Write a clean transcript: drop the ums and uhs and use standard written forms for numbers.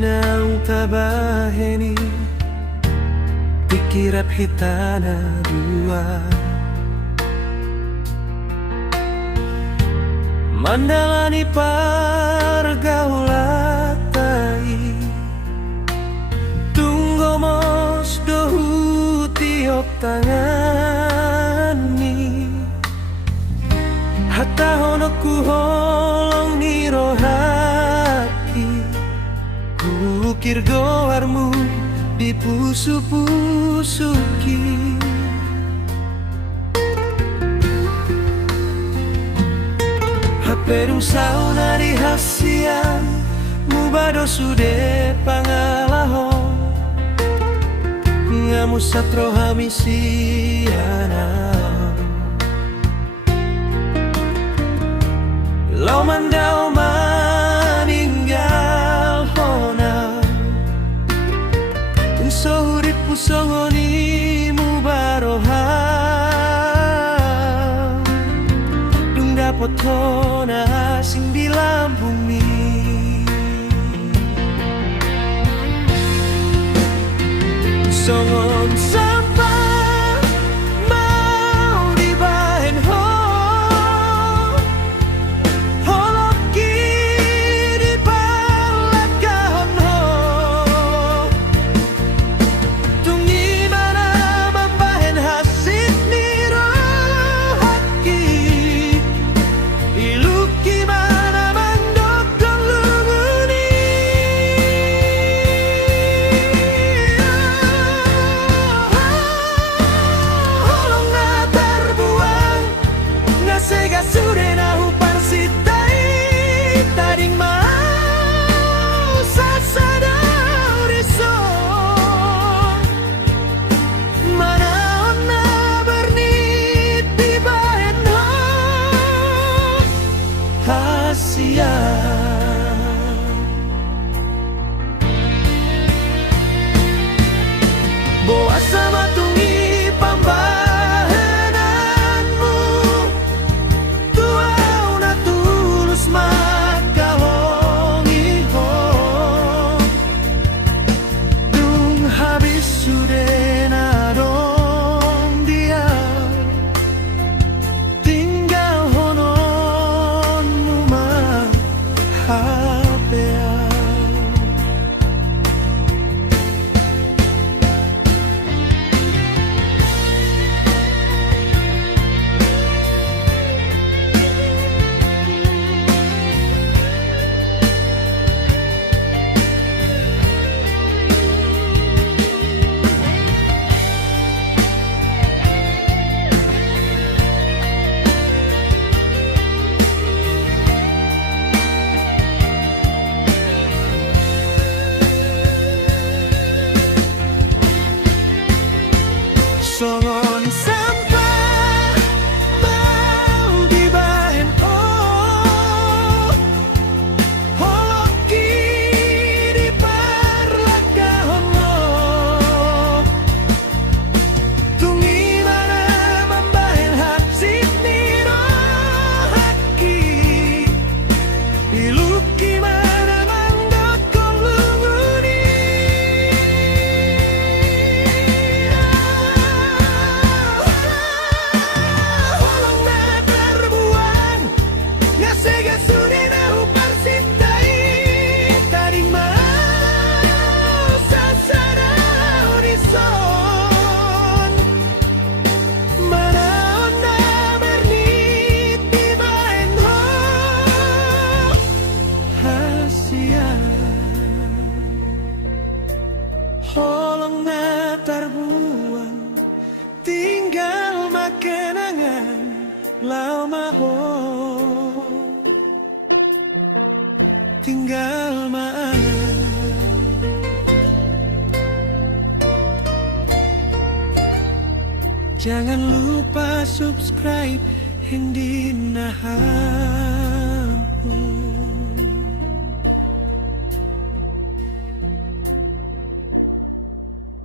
Inang tabaheni Pikirap hitana dua Mandalani pargaulatai Tunggomos dohu tiop tangani Hatta hono ku holong ni rohaki Ukir goarmu di pusu-pusuki Haperung sauna di hasian Mubado sude pangalahon Ngamu satro hamisiana Lau mandau maninggal hona Insohurip pusongoni mubaroha Dung dapot hona sing di lambumi Songon sampah mau dibahen ho Holoki di balat kahon ho Tungi mana membahen hasil niro haki Iluki mana mandokong lumuni Sega surena upar sitai taring mau sasada horizon Mana ona bernit di bahen ho hasia Boa sama tungi pamba Songon sampah mau dibahen oh Holoki di parlakahon lo Tungi mana membahen hasil niro haki Iluki mana mandokong lumuni Holong na tarbuan tinggal makenangan lama ho tinggal maan Jangan lupa subscribe Hindi Nahan